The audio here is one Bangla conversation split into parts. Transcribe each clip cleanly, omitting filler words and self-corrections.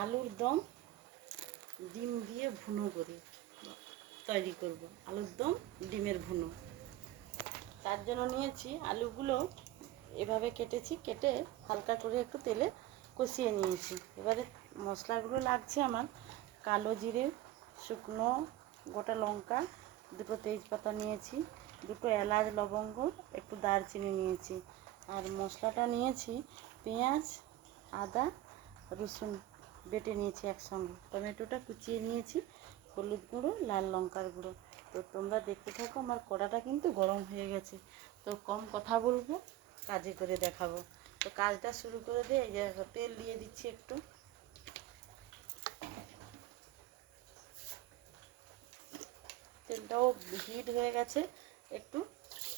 আলুর দম ডিম দিয়ে ভুনো করে তৈরি করব। আলুর দম ডিমের ভুনো। তার জন্য নিয়েছি আলুগুলো এভাবে কেটেছি, কেটে হালকা করে একটু তেলে কষিয়ে নিয়েছি। এবারে মশলাগুলো লাগছে আমার কালো জিরে, শুকনো গোটা লঙ্কা, দুটো তেজপাতা নিয়েছি, দুটো এলাচ লবঙ্গ, একটু দারচিনি নিয়েছি। আর মশলাটা নিয়েছি পেঁয়াজ, আদা, রসুন বেটে নিয়েছি একসঙ্গে, টমেটোটা কুচিয়ে নিয়েছি, হলুদ গুঁড়ো, লাল লঙ্কার গুঁড়ো। তো তোমরা দেখতে থাকো, আমার কড়াটা কিন্তু গরম হয়ে গেছে। তো কম কথা বলবো, কাজে করে দেখাবো। তো কাজটা শুরু করে দিয়ে এই যে তেল দিয়ে দিচ্ছি একটু। তেলটাও হিট হয়ে গেছে, একটু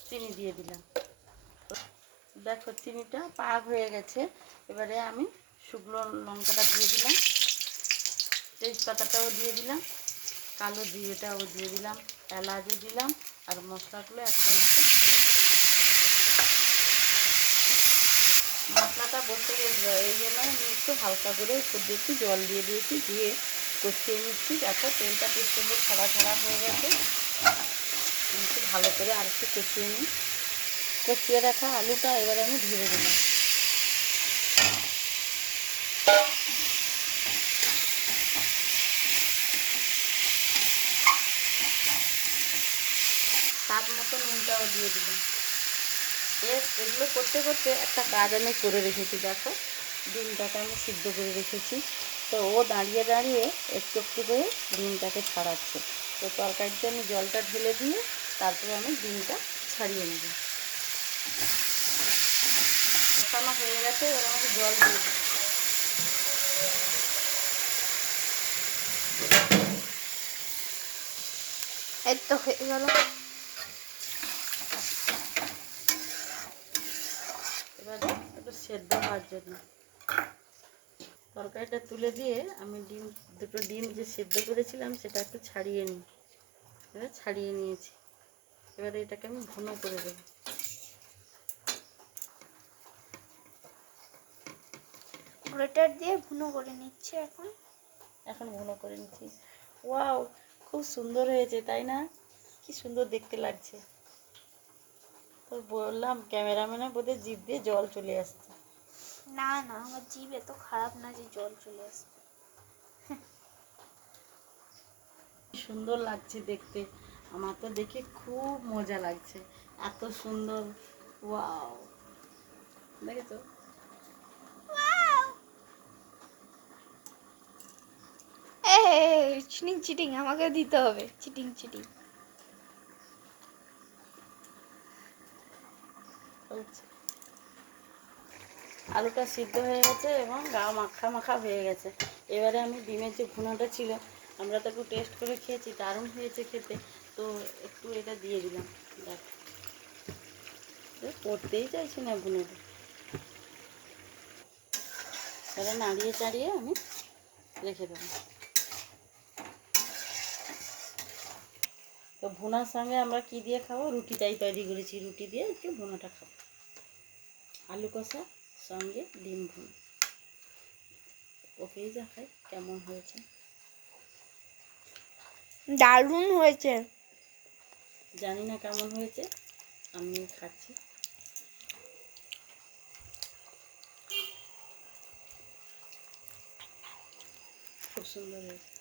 চিনি দিয়ে দিলাম। দেখো চিনিটা পাক হয়ে গেছে। এবারে আমি শুকনো লঙ্কাটা দিয়ে দিলাম, তেজপাতাটাও দিয়ে দিলাম, কালো জিরেটাও দিয়ে দিলাম, এলাচও দিলাম, আর মশলাগুলো একসঙ্গে। মশলাটা বসে গেছিল, এই জন্য আমি একটু হালকা করে একটু জল দিয়ে দিয়েছি, দিয়ে কষিয়ে নিচ্ছি। দেখো তেলটা বেশ সুন্দর ছাড়া ছাড়া হয়ে গেছে। একটু ভালো করে আর একটু কষিয়ে নিই। কষিয়ে রাখা আলুটা এবারে আমি ঢেলে দিলাম। স্বাদ মতো নুনটাও দিয়ে দিলাম। এগুলো করতে করতে একটা কাজ আমি করে রেখেছি। দেখো ডিমটাকে আমি সিদ্ধ করে রেখেছি। তো ও দাঁড়িয়ে দাঁড়িয়ে একটু একটু করে ডিমটাকে ছাড়াচ্ছে। তো তরকারিতে আমি জলটা ঢেলে দিয়ে তারপরে আমি ডিমটা ছাড়িয়ে নেব। কষানো হয়ে গেছে, এবার আমাকে জল দিয়ে দেবো। এই তো হয়ে গেল। এবারে একটু সেদ্ধ হওয়ার জন্য তরকারিটা তুলে দিয়ে আমি দুটো ডিম যে সেদ্ধ করেছিলাম সেটা একটু ছাড়িয়ে নিই। এবার ছাড়িয়ে নিয়েছি। এবারে এটাকে আমি ভুনো করে দেবো। গ্রেটার দিয়ে ভুনো করে নিচ্ছে এখন ভুনো করে নিচ্ছি। ওয়াও, খুব সুন্দর হয়েছে তাই না? কি সুন্দর দেখতে লাগছে। তো বললাম ক্যামেরাম্যানে বোধহয় জিভ দিয়ে জল চলে আসছে। না না, আমার জিভ এত খারাপ না যে জল চলে আসবে। সুন্দর লাগছে দেখতে, আমার তো দেখে খুব মজা লাগছে। এত সুন্দর, ওয়াও, দেখেছো? চিটিং চিটিং আমাকে দিতে হবে, চিটিং চিটিং। আলুটা সিদ্ধ হয়ে গেছে এবং গা মাখা মাখা হয়ে গেছে। এবারে আমি ডিমের যে ভুনাটা ছিল, আমরা তো একটু টেস্ট করে খেয়েছি, দারুণ হয়েছে খেতে। তো একটু এটা দিয়ে দিলাম। দেখ, পড়তেই চাইছি না ভুনাটা। এবার নাড়িয়ে চাড়িয়ে আমি রেখে দেবো। তো ভুনার সঙ্গে আমরা কি দিয়ে খাবো? রুটিটাই তৈরি করেছি, রুটি দিয়ে একটু ভুনাটা খাবো। আলু কষা সঙ্গে ডিম ভুনা। ওকেই দেখাই কেমন হয়েছে। দারুণ হয়েছে। জানি না কেমন হয়েছে, আমি খাচ্ছি। খুব সুন্দর হয়েছে।